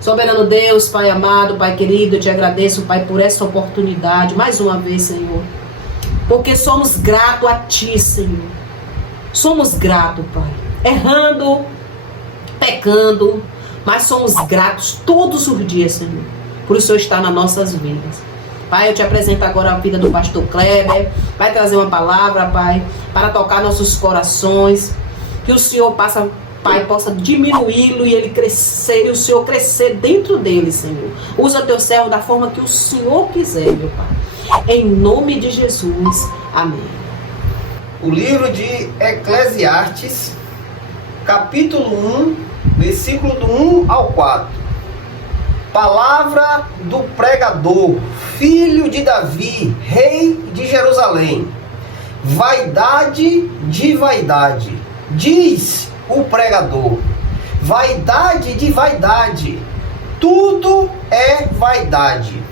Soberano Deus, Pai amado, Pai querido, eu te agradeço, Pai, por essa oportunidade, mais uma vez, Senhor. Porque somos gratos a Ti, Senhor. Somos gratos, Pai. Errando, pecando, mas somos gratos todos os dias, Senhor. Por o Senhor estar nas nossas vidas. Pai, eu te apresento agora a vida do pastor Kleber. Vai trazer uma palavra, Pai, para tocar nossos corações. Que o Senhor Pai, possa diminuí-lo e ele crescer, e o Senhor crescer dentro dele, Senhor. Usa teu servo da forma que o Senhor quiser, meu Pai. Em nome de Jesus. Amém. O livro de Eclesiastes, capítulo 1, versículo do 1 ao 4. Palavra do pregador, filho de Davi, rei de Jerusalém. Vaidade de vaidade, diz o pregador. Vaidade de vaidade, tudo é vaidade.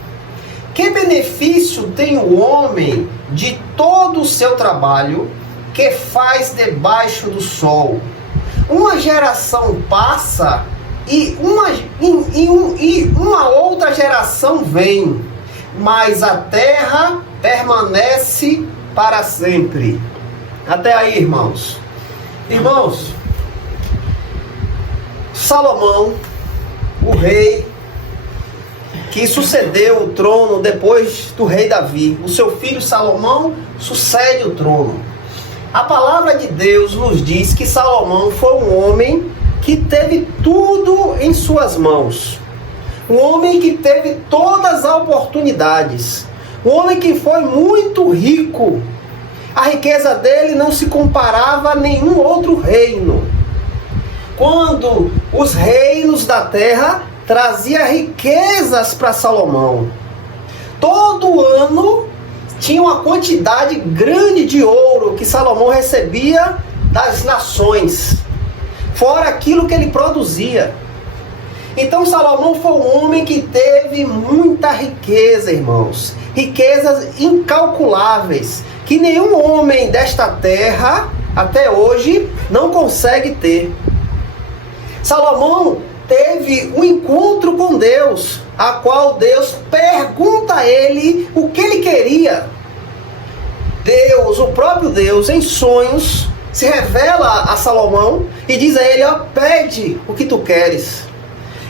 Que benefício tem o homem de todo o seu trabalho que faz debaixo do sol? Uma geração passa e uma outra geração vem, mas a terra permanece para sempre. Até aí, irmãos. Irmãos, Salomão, o rei que sucedeu o trono depois do rei Davi, o seu filho Salomão sucede o trono. A palavra de Deus nos diz que Salomão foi um homem que teve tudo em suas mãos. Um homem que teve todas as oportunidades. Um homem que foi muito rico. A riqueza dele não se comparava a nenhum outro reino. Quando os reinos da terra traziam riquezas para Salomão. Todo ano tinha uma quantidade grande de ouro que Salomão recebia das nações. Fora aquilo que ele produzia. Então Salomão foi um homem que teve muita riqueza, irmãos. Riquezas incalculáveis, que nenhum homem desta terra, até hoje, não consegue ter. Salomão teve um encontro com Deus, a qual Deus pergunta a ele o que ele queria. Deus, o próprio Deus, em sonhos, se revela a Salomão e diz a ele, ó, pede o que tu queres.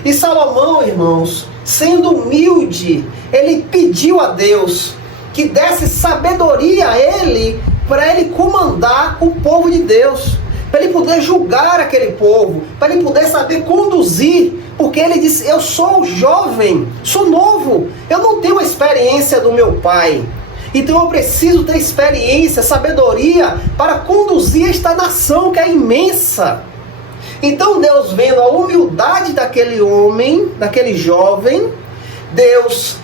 E Salomão, irmãos, sendo humilde, ele pediu a Deus que desse sabedoria a ele, para ele comandar o povo de Deus, para ele poder julgar aquele povo, para ele poder saber conduzir, porque ele disse, eu sou jovem, sou novo, eu não tenho a experiência do meu pai. Então eu preciso ter experiência, sabedoria para conduzir esta nação que é imensa. Então Deus, vendo a humildade daquele homem, daquele jovem, Deus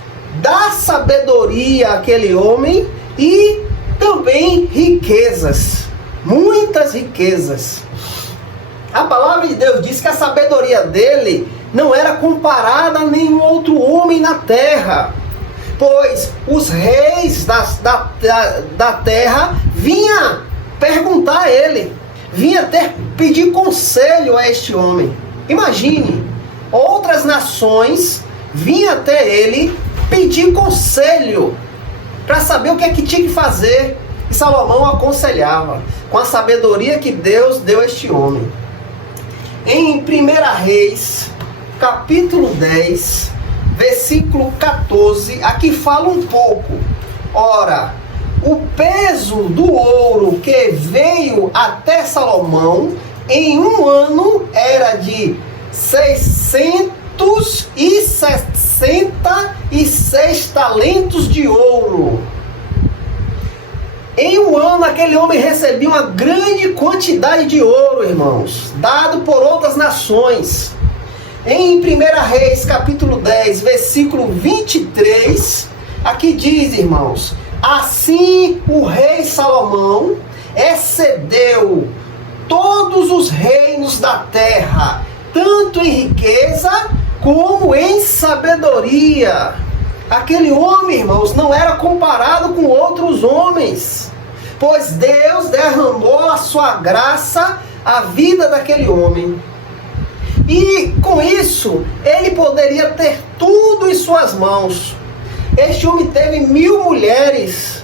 dá sabedoria àquele homem e também riquezas, muitas riquezas. A palavra de Deus diz que a sabedoria dele não era comparada a nenhum outro homem na terra. Pois os reis da terra vinham perguntar a ele, vinham pedir conselho a este homem. Imagine, outras nações vinham até ele pedir conselho para saber o que é que tinha que fazer. E Salomão aconselhava com a sabedoria que Deus deu a este homem. Em 1 Reis, capítulo 10, versículo 14, aqui fala um pouco. Ora, o peso do ouro que veio até Salomão em um ano era de 666 talentos de ouro. Em um ano, aquele homem recebia uma grande quantidade de ouro, irmãos, dado por outras nações. Em 1 Reis, capítulo 10, versículo 23, aqui diz, irmãos, assim o rei Salomão excedeu todos os reinos da terra, tanto em riqueza como em sabedoria. Aquele homem, irmãos, não era comparado com outros homens, pois Deus derramou a sua graça à vida daquele homem. E com isso, ele poderia ter tudo em suas mãos. Este homem teve 1000 mulheres.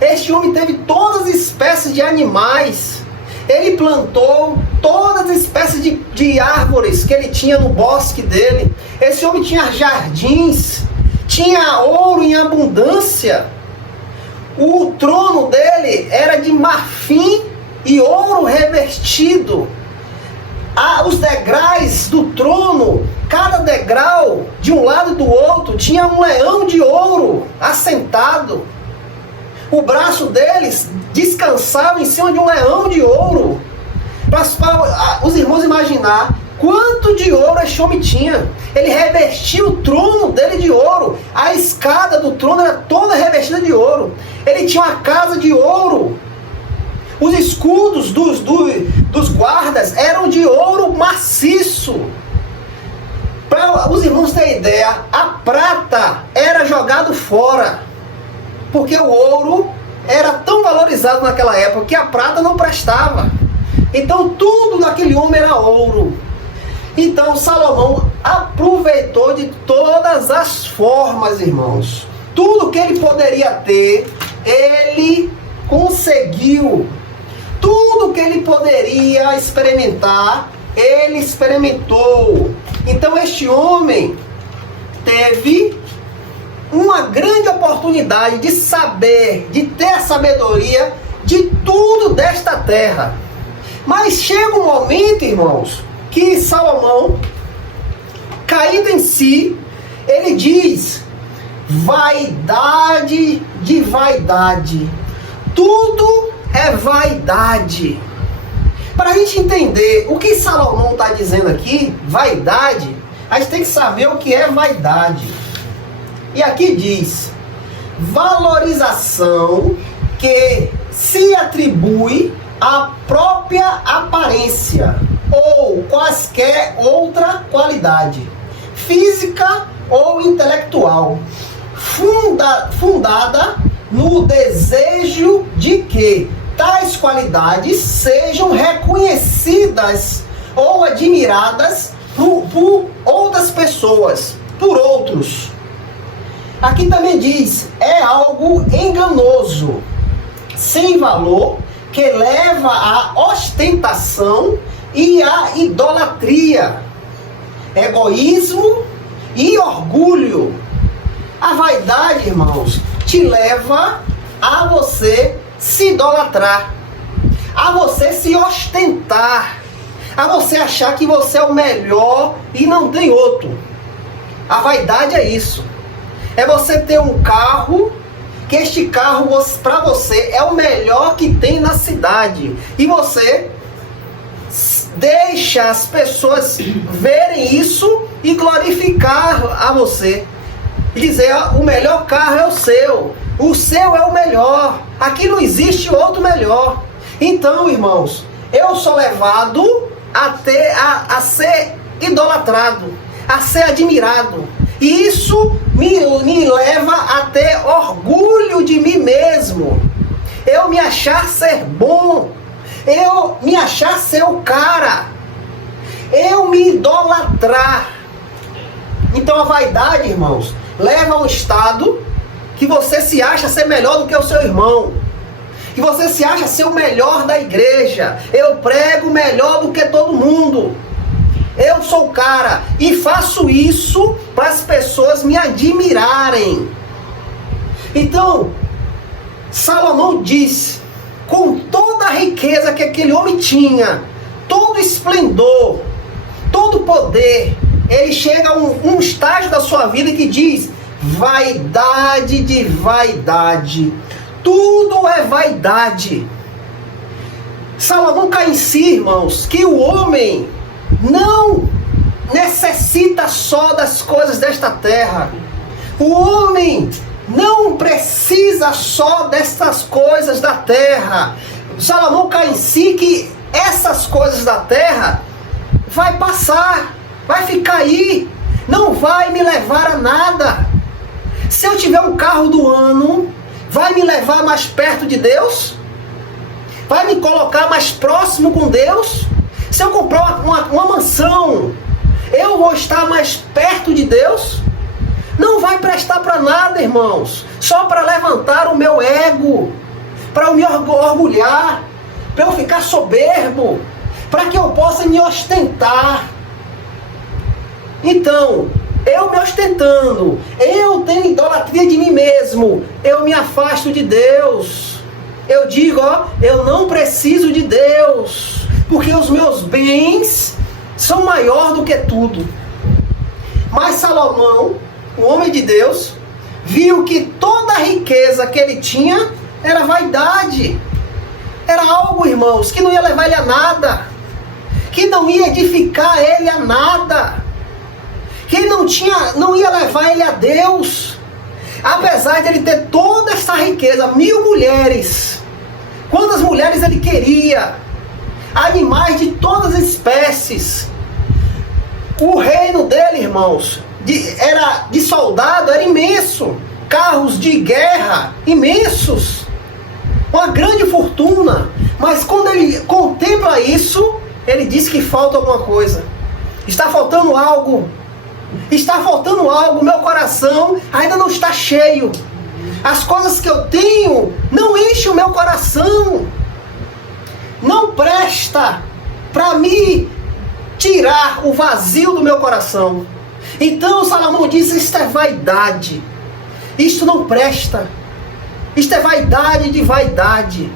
Este homem teve todas as espécies de animais. Ele plantou todas as espécies de árvores que ele tinha no bosque dele. Esse homem tinha jardins, tinha ouro em abundância. O trono dele era de marfim e ouro revestido. Os degraus do trono, cada degrau de um lado e do outro, tinha um leão de ouro assentado. O braço deles descansava em cima de um leão de ouro. Para os irmãos imaginar quanto de ouro este homem tinha. Ele revestia o trono dele de ouro. A escada do trono era toda revestida de ouro. Ele tinha uma casa de ouro. Os escudos dos guardas eram de ouro maciço. Para os irmãos terem ideia, a prata era jogado fora. Porque o ouro era tão valorizado naquela época que a prata não prestava. Então tudo naquele homem era ouro. Então Salomão aproveitou de todas as formas, irmãos. Tudo que ele poderia ter, ele conseguiu. Tudo que ele poderia experimentar, ele experimentou. Então este homem teve uma grande oportunidade de saber, de ter a sabedoria de tudo desta terra. Mas chega um momento, irmãos, que Salomão, caído em si, ele diz: vaidade de vaidade. Tudo é vaidade. Para a gente entender o que Salomão está dizendo aqui, vaidade, a gente tem que saber o que é vaidade. E aqui diz: valorização que se atribui à própria aparência ou quaisquer outra qualidade, física ou intelectual, fundada no desejo de que tais qualidades sejam reconhecidas ou admiradas por outras pessoas, por outros. Aqui também diz: é algo enganoso, sem valor, que leva à ostentação e à idolatria, egoísmo e orgulho. A vaidade, irmãos, te leva a você se idolatrar, a você se ostentar, a você achar que você é o melhor e não tem outro. A vaidade é isso. É você ter um carro, que este carro para você é o melhor que tem na cidade. E você deixa as pessoas verem isso e glorificar a você. E dizer: o melhor carro é o seu é o melhor. Aqui não existe outro melhor. Então, irmãos, eu sou levado a ser idolatrado, a ser admirado. E isso me leva a ter orgulho de mim mesmo. Eu me achar ser bom. Eu me achar ser o cara. Eu me idolatrar. Então a vaidade, irmãos, leva a um estado que você se acha ser melhor do que o seu irmão. Que você se acha ser o melhor da igreja. Eu prego melhor do que todo mundo. Eu sou o cara e faço isso para as pessoas me admirarem. Então, Salomão diz, com toda a riqueza que aquele homem tinha, todo esplendor, todo poder, ele chega a um estágio da sua vida que diz: vaidade de vaidade. Tudo é vaidade. Salomão cai em si, irmãos, que o homem não necessita só das coisas desta terra. O homem não precisa só destas coisas da terra. Salomão cai em si que essas coisas da terra vai passar, vai ficar aí, não vai me levar a nada. Se eu tiver um carro do ano, vai me levar mais perto de Deus? Vai me colocar mais próximo com Deus? Se eu comprar uma mansão vou estar mais perto de Deus? Não vai prestar para nada, irmãos. Só para levantar o meu ego, para eu me orgulhar, para eu ficar soberbo, para que eu possa me ostentar. Então, eu me ostentando, eu tenho idolatria de mim mesmo, eu me afasto de Deus. Eu digo, eu não preciso de Deus, porque os meus bens são maior do que tudo. Mas Salomão, o homem de Deus, viu que toda a riqueza que ele tinha era vaidade. Era algo, irmãos, que não ia levar ele a nada, que não ia edificar ele a nada, que não ia levar ele a Deus. Apesar de ele ter toda essa riqueza, 1000 mulheres, quantas mulheres ele queria, animais de todas as espécies. O reino dele, irmãos, de soldado era imenso, carros de guerra imensos, uma grande fortuna. Mas quando ele contempla isso, ele diz que falta alguma coisa. Está faltando algo. Está faltando algo. Meu coração ainda não está cheio. As coisas que eu tenho não enchem o meu coração. Não presta para me tirar o vazio do meu coração. Então Salomão diz: isto é vaidade. Isto não presta. Isto é vaidade de vaidade.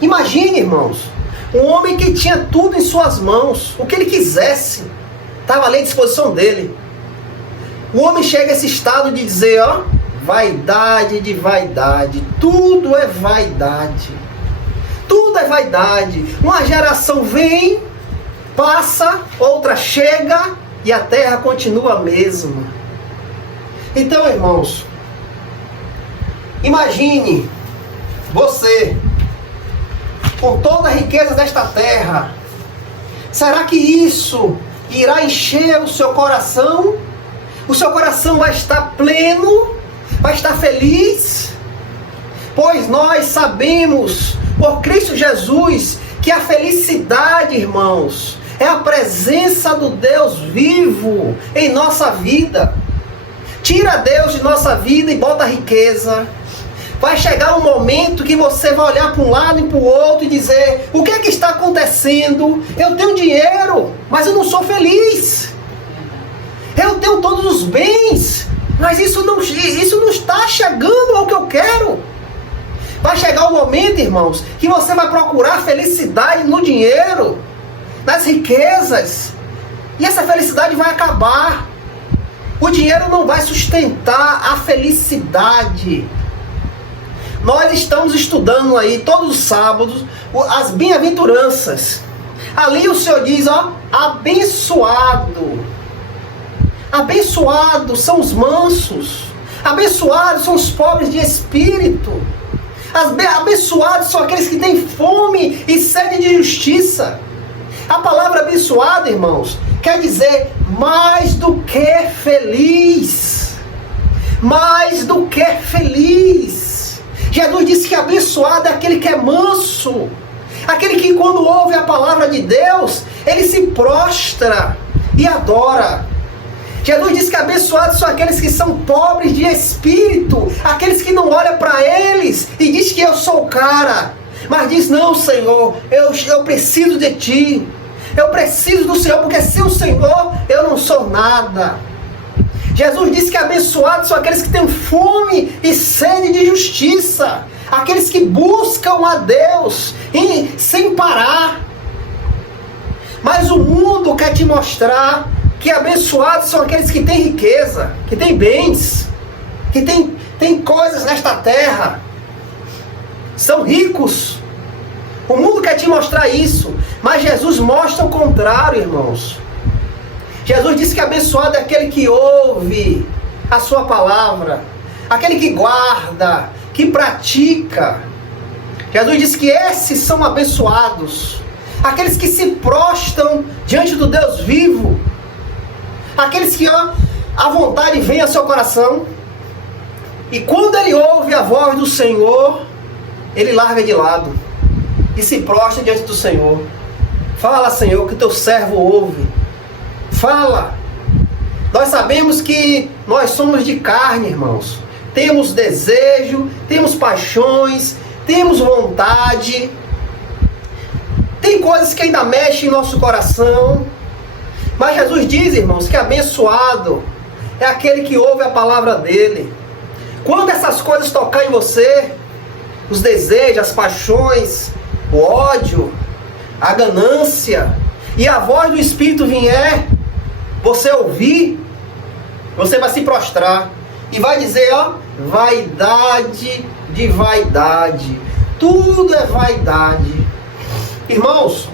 Imagine, irmãos, um homem que tinha tudo em suas mãos, o que ele quisesse, estava ali à disposição dele. O homem chega a esse estado de dizer, vaidade de vaidade, tudo é vaidade. Tudo é vaidade. Uma geração vem, passa, outra chega e a terra continua a mesma. Então, irmãos, imagine você com toda a riqueza desta terra. Será que isso irá encher o seu coração? O seu coração vai estar pleno? Vai estar feliz? Pois nós sabemos, por Cristo Jesus, que a felicidade, irmãos, é a presença do Deus vivo em nossa vida. Tira Deus de nossa vida e bota a riqueza. Vai chegar um momento que você vai olhar para um lado e para o outro e dizer: o que é que está acontecendo? Eu tenho dinheiro, mas eu não sou feliz. Eu tenho todos os bens, mas isso não está chegando ao que eu quero. Vai chegar um momento, irmãos, que você vai procurar felicidade no dinheiro, nas riquezas, e essa felicidade vai acabar. O dinheiro não vai sustentar a felicidade. Nós estamos estudando aí todos os sábados as bem-aventuranças. Ali o Senhor diz, abençoado. Abençoados são os mansos. Abençoados são os pobres de espírito. Abençoados são aqueles que têm fome e sede de justiça. A palavra abençoado, irmãos, quer dizer mais do que feliz. Mais do que feliz. Jesus disse que abençoado é aquele que é manso. Aquele que quando ouve a palavra de Deus, ele se prostra e adora. Jesus disse que abençoados são aqueles que são pobres de espírito. Aqueles que não olham para eles e diz que eu sou o cara. Mas diz, não, Senhor, eu preciso de Ti. Eu preciso do Senhor, porque sem o Senhor eu não sou nada. Jesus disse que abençoados são aqueles que têm fome e sede de justiça. Aqueles que buscam a Deus sem parar. Mas o mundo quer te mostrar que abençoados são aqueles que têm riqueza, que têm bens, que têm coisas nesta terra. São ricos. O mundo quer te mostrar isso, mas Jesus mostra o contrário, irmãos. Jesus disse que abençoado é aquele que ouve a sua palavra, aquele que guarda, que pratica. Jesus disse que esses são abençoados, aqueles que se prostram diante do Deus vivo, aqueles que a vontade vem ao seu coração, e quando ele ouve a voz do Senhor, ele larga de lado e se prostra diante do Senhor. Fala, Senhor, que teu servo ouve. Fala. Nós sabemos que nós somos de carne, irmãos. Temos desejo, temos paixões, temos vontade. Tem coisas que ainda mexem em nosso coração. Mas Jesus diz, irmãos, que abençoado é aquele que ouve a palavra dele. Quando essas coisas tocarem em você, os desejos, as paixões, o ódio, a ganância, e a voz do Espírito vier, você ouvir, você vai se prostrar e vai dizer, ó, vaidade de vaidade. Tudo é vaidade. Irmãos,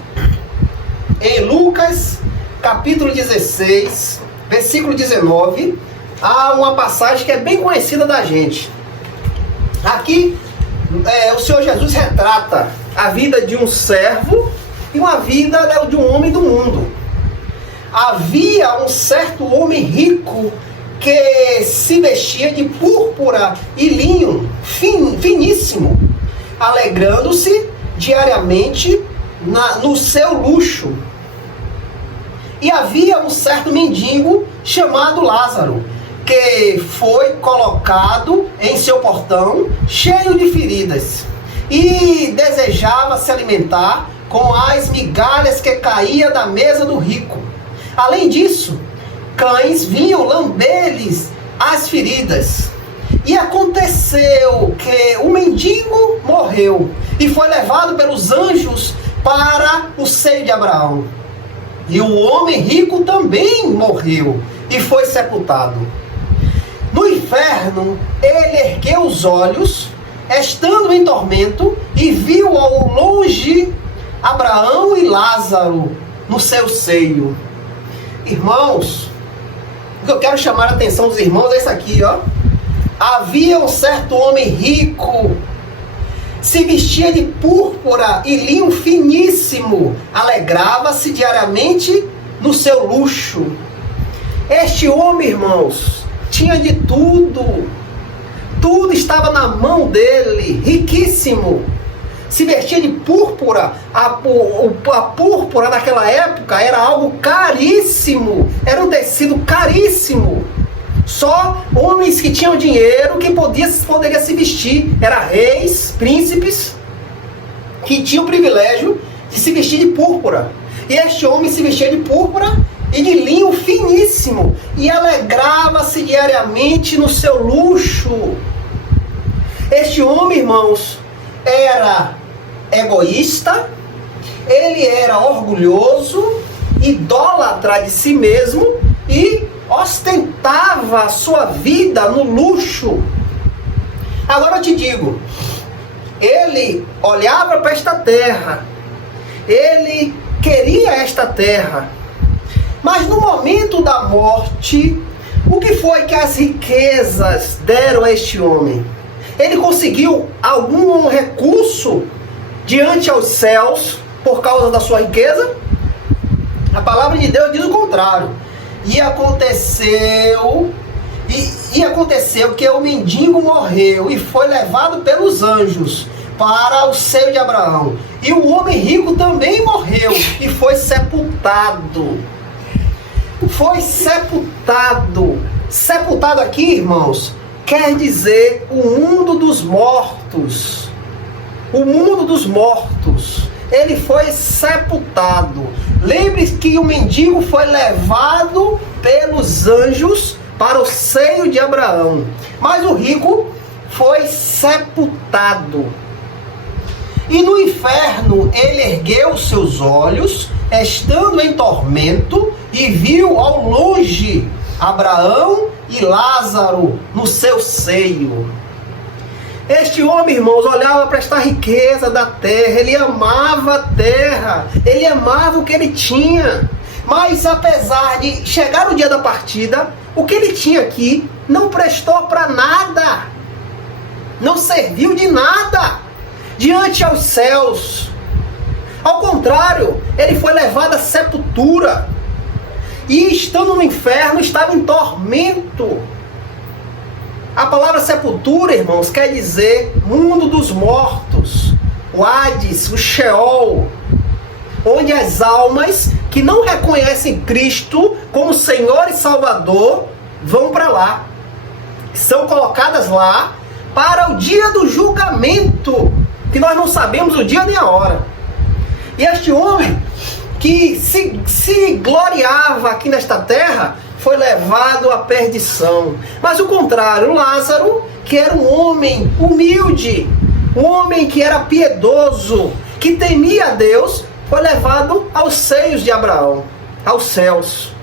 em Lucas capítulo 16, versículo 19, há uma passagem que é bem conhecida da gente. Aqui, o Senhor Jesus retrata a vida de um servo e uma vida de um homem do mundo. Havia um certo homem rico que se vestia de púrpura e linho finíssimo, alegrando-se diariamente no seu luxo. E havia um certo mendigo chamado Lázaro, que foi colocado em seu portão, cheio de feridas, e desejava se alimentar com as migalhas que caía da mesa do rico. Além disso, cães vinham lamber-lhes as feridas. E aconteceu que o mendigo morreu e foi levado pelos anjos para o seio de Abraão. E o homem rico também morreu e foi sepultado. No inferno, ele ergueu os olhos, estando em tormento, e viu ao longe Abraão e Lázaro no seu seio. Irmãos, o que eu quero chamar a atenção dos irmãos é isso aqui, ó. Havia um certo homem rico, se vestia de púrpura e linho finíssimo, alegrava-se diariamente no seu luxo. Este homem, irmãos, tinha de tudo. Tudo estava na mão dele, riquíssimo. Se vestia de púrpura. A púrpura naquela época era algo caríssimo. Era um tecido caríssimo. Só homens que tinham dinheiro que poderia se vestir. Eram reis, príncipes, que tinham o privilégio de se vestir de púrpura. E este homem se vestia de púrpura e de linho finíssimo, e alegrava-se diariamente no seu luxo. Este homem, irmãos, era egoísta, ele era orgulhoso, idólatra de si mesmo e ostentava a sua vida no luxo. Agora eu te digo, ele olhava para esta terra, ele queria esta terra, mas no momento da morte, o que foi que as riquezas deram a este homem? Ele conseguiu algum recurso diante aos céus por causa da sua riqueza? A palavra de Deus diz o contrário. E aconteceu que o mendigo morreu e foi levado pelos anjos para o seio de Abraão. E o homem rico também morreu e foi sepultado. Foi sepultado. Sepultado aqui, irmãos, quer dizer o mundo dos mortos. O mundo dos mortos. Ele foi sepultado. Lembre-se que o mendigo foi levado pelos anjos para o seio de Abraão. Mas o rico foi sepultado. E no inferno ele ergueu seus olhos, estando em tormento, e viu ao longe Abraão e Lázaro no seu seio. Este homem, irmãos, olhava para esta riqueza da terra, ele amava a terra, ele amava o que ele tinha. Mas apesar de chegar o dia da partida, o que ele tinha aqui não prestou para nada, não serviu de nada diante aos céus. Ao contrário, ele foi levado à sepultura. E estando no inferno, estava em tormento. A palavra sepultura, irmãos, quer dizer mundo dos mortos, o Hades, o Sheol, onde as almas que não reconhecem Cristo como Senhor e Salvador vão para lá. São colocadas lá para o dia do julgamento, que nós não sabemos o dia nem a hora. E este homem que se gloriava aqui nesta terra foi levado à perdição. Mas o contrário, Lázaro, que era um homem humilde, um homem que era piedoso, que temia a Deus, foi levado aos seios de Abraão, aos céus.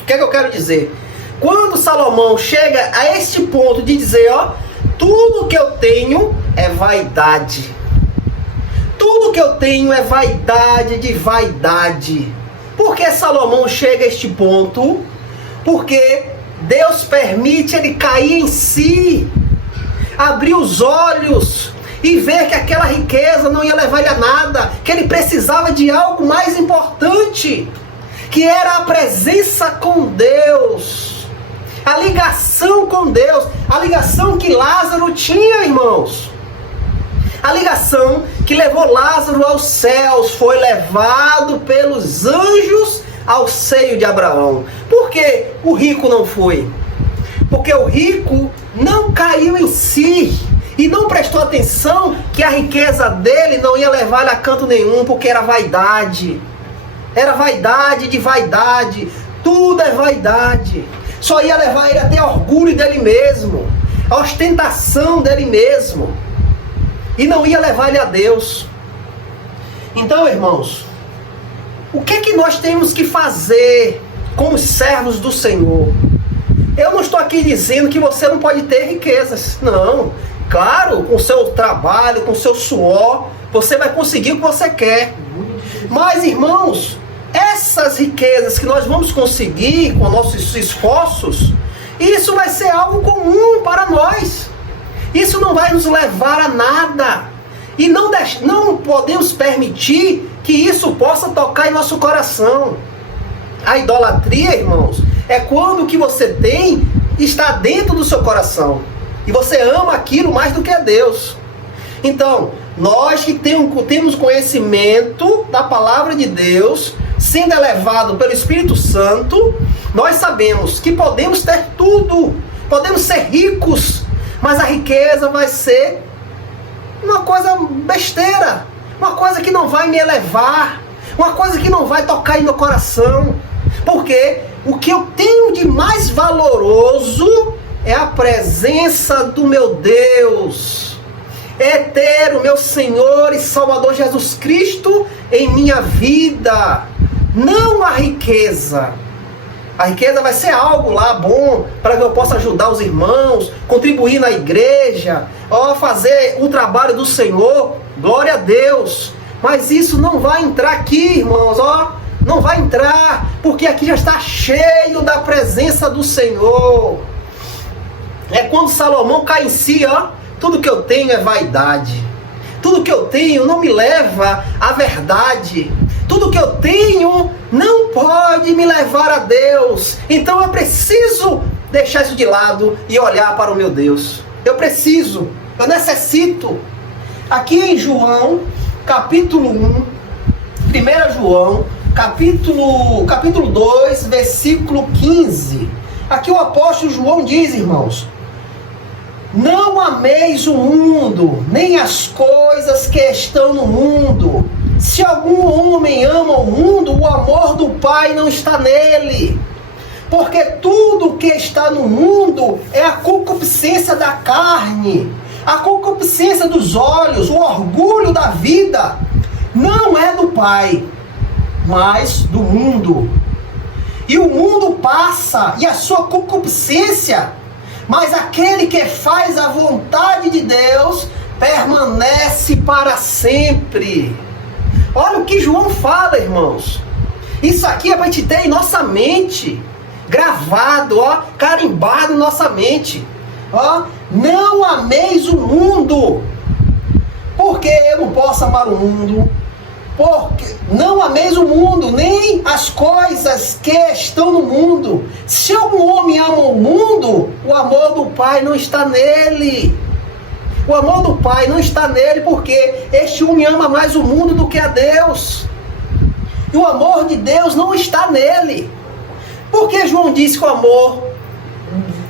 O que é que eu quero dizer? Quando Salomão chega a este ponto de dizer, ó, tudo que eu tenho é vaidade. Tudo que eu tenho é vaidade de vaidade. Por que Salomão chega a este ponto? Porque Deus permite ele cair em si, abrir os olhos e ver que aquela riqueza não ia levar ele a nada, que ele precisava de algo mais importante, que era a presença com Deus, a ligação com Deus, a ligação que Lázaro tinha, irmãos. A ligação que levou Lázaro aos céus, foi levado pelos anjos ao seio de Abraão. Por que o rico não foi? Porque o rico não caiu em si e não prestou atenção que a riqueza dele não ia levar ele a canto nenhum, porque era vaidade. Era vaidade de vaidade. Tudo é vaidade. Só ia levar ele a ter orgulho dele mesmo, a ostentação dele mesmo, e não ia levar ele a Deus. Então, irmãos, o que é que nós temos que fazer como servos do Senhor? Eu não estou aqui dizendo que você não pode ter riquezas. Não. Claro, com o seu trabalho, com o seu suor, você vai conseguir o que você quer. Mas, irmãos, essas riquezas que nós vamos conseguir com nossos esforços, isso vai ser algo comum para nós. Isso não vai nos levar a nada. E não podemos permitir que isso possa tocar em nosso coração. A idolatria, irmãos, é quando o que você tem está dentro do seu coração. E você ama aquilo mais do que a Deus. Então, nós que temos conhecimento da palavra de Deus, sendo elevado pelo Espírito Santo, nós sabemos que podemos ter tudo. Podemos ser ricos, mas a riqueza vai ser uma coisa besteira, uma coisa que não vai me elevar, uma coisa que não vai tocar em meu coração. Porque o que eu tenho de mais valoroso é a presença do meu Deus, é ter o meu Senhor e Salvador Jesus Cristo em minha vida, não a riqueza. A riqueza vai ser algo lá bom para que eu possa ajudar os irmãos, contribuir na igreja, fazer o trabalho do Senhor, glória a Deus. Mas isso não vai entrar aqui, irmãos, não vai entrar, porque aqui já está cheio da presença do Senhor. É quando Salomão cai em si, tudo que eu tenho é vaidade. Tudo que eu tenho não me leva à verdade. Tudo que eu tenho não pode me levar a Deus. Então eu preciso deixar isso de lado e olhar para o meu Deus. Eu necessito. Aqui em João, capítulo 1, 1 João, capítulo 2, versículo 15. Aqui o apóstolo João diz, irmãos: não ameis o mundo, nem as coisas que estão no mundo. Se algum homem ama o mundo, o amor do Pai não está nele. Porque tudo que está no mundo é a concupiscência da carne, a concupiscência dos olhos, o orgulho da vida. Não é do Pai, mas do mundo. E o mundo passa, e a sua concupiscência, mas aquele que faz a vontade de Deus permanece para sempre. Olha o que João fala, irmãos. Isso aqui é para a gente ter em nossa mente, gravado, carimbado em nossa mente. Não ameis o mundo, porque eu não posso amar o mundo. Porque não ameis o mundo, nem as coisas que estão no mundo. Se algum homem ama o mundo, o amor do Pai não está nele. O amor do Pai não está nele, porque este homem ama mais o mundo do que a Deus. E o amor de Deus não está nele. Por que João disse que o amor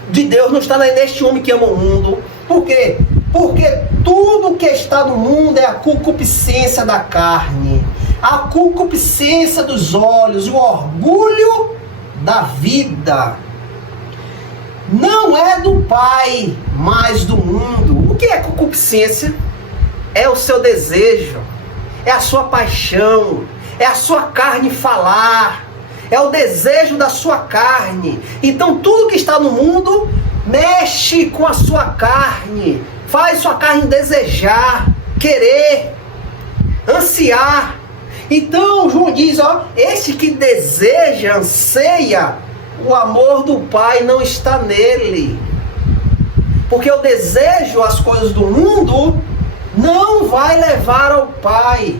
de Deus não está neste homem que ama o mundo? Por quê? Porque tudo que está no mundo é a concupiscência da carne, a concupiscência dos olhos, o orgulho da vida. Não é do Pai, mas do mundo. O que é concupiscência? É o seu desejo, é a sua paixão, é a sua carne falar, é o desejo da sua carne. Então tudo que está no mundo mexe com a sua carne, faz sua carne desejar, querer, ansiar. Então João diz, esse que deseja, anseia, o amor do Pai não está nele. Porque o desejo, as coisas do mundo, não vai levar ao Pai.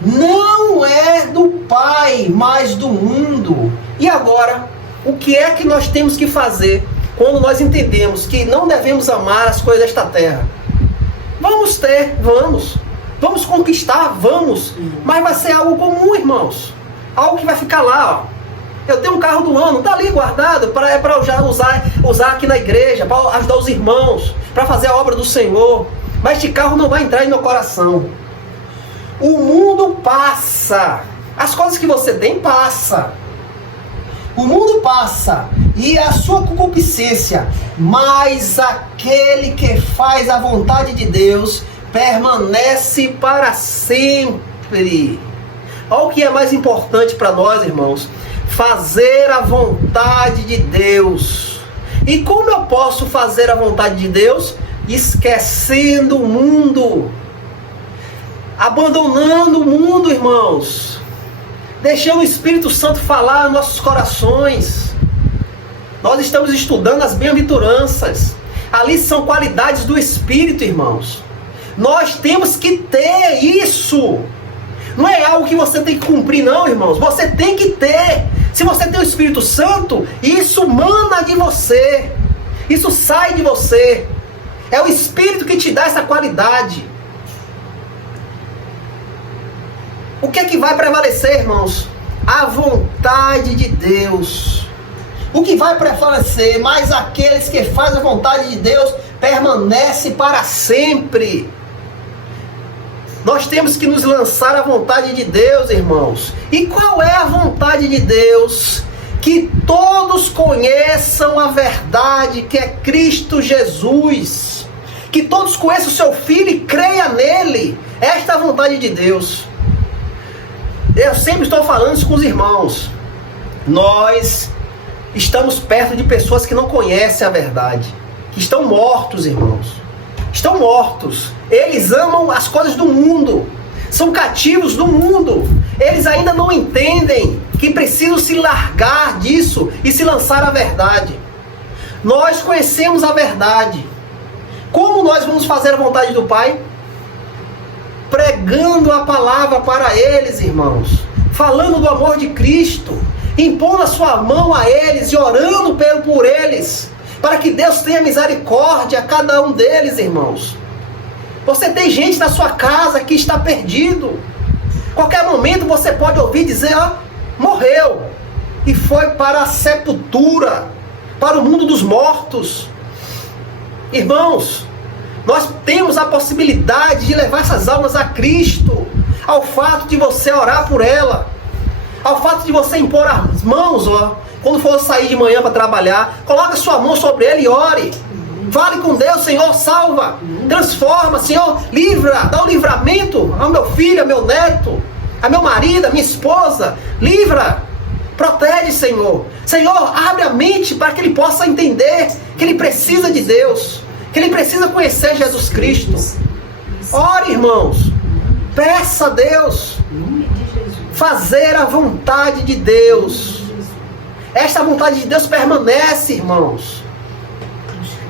Não é do Pai, mas do mundo. E agora, o que é que nós temos que fazer quando nós entendemos que não devemos amar as coisas desta terra? Vamos conquistar, vamos. Mas vai ser algo comum, irmãos. Algo que vai ficar lá, Eu tenho um carro do ano, está ali guardado para usar aqui na igreja, para ajudar os irmãos, para fazer a obra do Senhor. Mas este carro não vai entrar em meu coração. O mundo passa. As coisas que você tem, passa. O mundo passa. E a sua concupiscência. Mas aquele que faz a vontade de Deus permanece para sempre. Olha o que é mais importante para nós, irmãos. Fazer a vontade de Deus. E como eu posso fazer a vontade de Deus? Esquecendo o mundo. Abandonando o mundo, irmãos. Deixando o Espírito Santo falar nos nossos corações. Nós estamos estudando as bem-aventuranças. Ali são qualidades do Espírito, irmãos. Nós temos que ter isso. Não é algo que você tem que cumprir, não, irmãos. Você tem que ter. Se você tem o Espírito Santo, isso mana de você. Isso sai de você. É o Espírito que te dá essa qualidade. O que é que vai prevalecer, irmãos? A vontade de Deus. O que vai prevalecer? Mas aqueles que fazem a vontade de Deus permanecem para sempre. Nós temos que nos lançar à vontade de Deus, irmãos. E qual é a vontade de Deus? Que todos conheçam a verdade, que é Cristo Jesus. Que todos conheçam o seu Filho e creiam nele. Esta é a vontade de Deus. Eu sempre estou falando isso com os irmãos. Nós estamos perto de pessoas que não conhecem a verdade. Que estão mortos, irmãos. Estão mortos. Eles amam as coisas do mundo. São cativos do mundo. Eles ainda não entendem que precisam se largar disso e se lançar à verdade. Nós conhecemos a verdade. Como nós vamos fazer a vontade do Pai? Pregando a palavra para eles, irmãos. Falando do amor de Cristo. Impondo a sua mão a eles e orando por eles. Para que Deus tenha misericórdia a cada um deles, irmãos. Você tem gente na sua casa que está perdido. Qualquer momento você pode ouvir dizer, morreu. E foi para a sepultura. Para o mundo dos mortos. Irmãos, nós temos a possibilidade de levar essas almas a Cristo. Ao fato de você orar por ela. Ao fato de você impor as mãos, quando for sair de manhã para trabalhar, coloque a sua mão sobre ele e ore. Fale com Deus, Senhor, salva, transforma, Senhor, livra, dá um livramento ao meu filho, ao meu neto, ao meu marido, à minha esposa, livra, protege, Senhor. Senhor, abre a mente para que ele possa entender que ele precisa de Deus, que ele precisa conhecer Jesus Cristo. Ore, irmãos, peça a Deus, fazer a vontade de Deus. Esta vontade de Deus permanece, irmãos.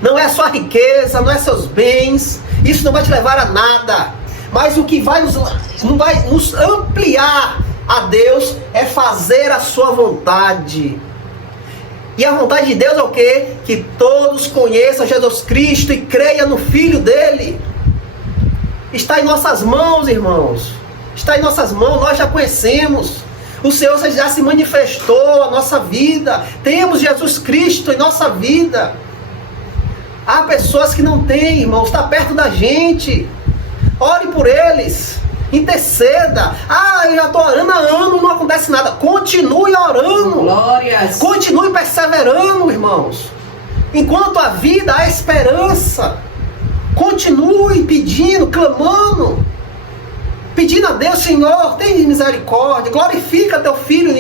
Não é sua riqueza, não é seus bens. Isso não vai te levar a nada. Mas o que vai nos ampliar a Deus é fazer a sua vontade. E a vontade de Deus é o quê? Que todos conheçam Jesus Cristo e creiam no Filho dele. Está em nossas mãos, irmãos. Está em nossas mãos, nós já conhecemos. O Senhor já se manifestou na nossa vida. Temos Jesus Cristo em nossa vida. Há pessoas que não têm, irmãos, está perto da gente. Ore por eles. Interceda. Eu já estou orando há anos, não acontece nada. Continue orando. Glórias. Continue perseverando, irmãos. Enquanto há vida, há esperança. Continue pedindo, clamando. Pedindo a Deus, Senhor, tem misericórdia. Glorifica teu filho,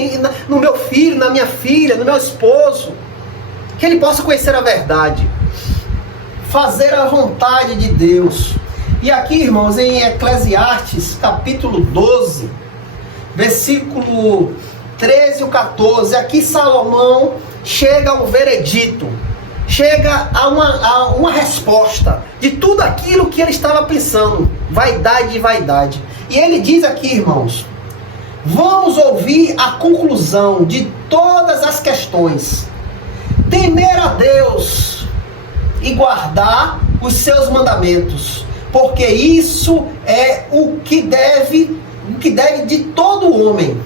no meu filho, na minha filha, no meu esposo. Que ele possa conhecer a verdade. Fazer a vontade de Deus. E aqui, irmãos, em Eclesiastes, capítulo 12, versículo 13 e 14, aqui Salomão chega a um veredito, chega a uma resposta de tudo aquilo que ele estava pensando, vaidade e vaidade. E ele diz aqui, irmãos, vamos ouvir a conclusão de todas as questões. Temer a Deus e guardar os seus mandamentos, porque isso é o que deve de todo homem.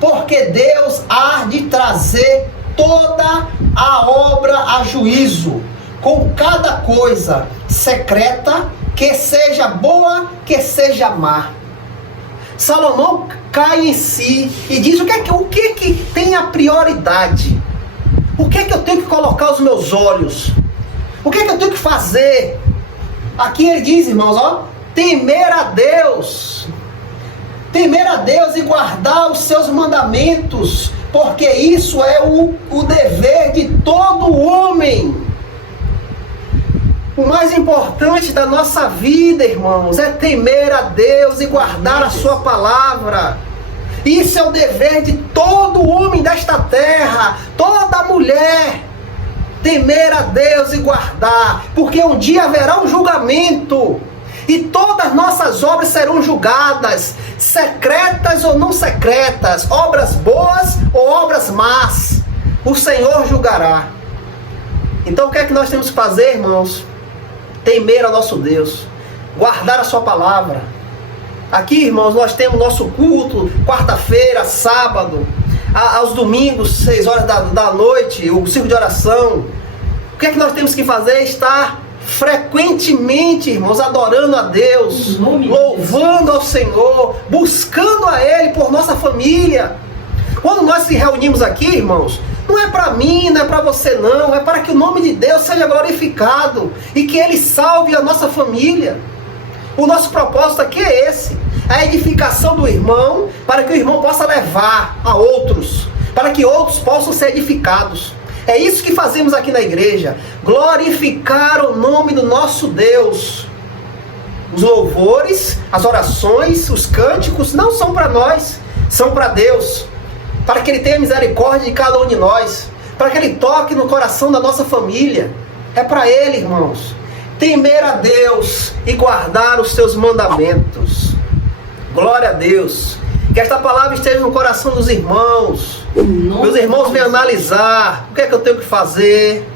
Porque Deus há de trazer toda a obra a juízo, com cada coisa secreta, que seja boa, que seja má. Salomão cai em si e diz: o que tem a prioridade? O que é que eu tenho que colocar os meus olhos? O que é que eu tenho que fazer? Aqui ele diz, irmãos, temer a Deus e guardar os seus mandamentos, porque isso é o dever de todo homem. O mais importante da nossa vida, irmãos, é temer a Deus e guardar a sua palavra. Isso é o dever de todo homem desta terra, toda mulher. Temer a Deus e guardar, porque um dia haverá um julgamento e todas as nossas obras serão julgadas, secretas ou não secretas, obras boas ou obras más, o Senhor julgará. Então o que é que nós temos que fazer, irmãos? Temer ao nosso Deus, guardar a sua palavra. Aqui, irmãos, nós temos nosso culto, quarta-feira, sábado, aos domingos, 6 horas da noite, o círculo de oração. O que é que nós temos que fazer? Estar frequentemente, irmãos, adorando a Deus, louvando ao Senhor, buscando a Ele por nossa família. Quando nós se reunimos aqui, irmãos, não é para mim, não é para você não, é para que o nome de Deus seja glorificado e que Ele salve a nossa família. O nosso propósito aqui é esse: a edificação do irmão, para que o irmão possa levar a outros, para que outros possam ser edificados. É isso que fazemos aqui na igreja: glorificar o nome do nosso Deus. Os louvores, as orações, os cânticos não são para nós, são para Deus, para que Ele tenha misericórdia de cada um de nós, para que Ele toque no coração da nossa família. É para Ele, irmãos. Temer a Deus e guardar os seus mandamentos. Glória a Deus. Que esta palavra esteja no coração dos irmãos. Meus irmãos venham analisar. O que é que eu tenho que fazer?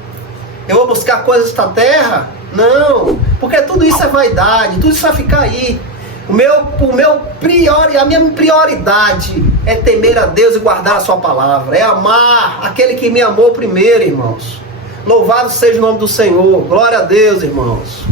Eu vou buscar coisas da terra? Não. Porque tudo isso é vaidade. Tudo isso vai ficar aí. A minha prioridade é temer a Deus e guardar a sua palavra. É amar aquele que me amou primeiro, irmãos. Louvado seja o nome do Senhor. Glória a Deus, irmãos.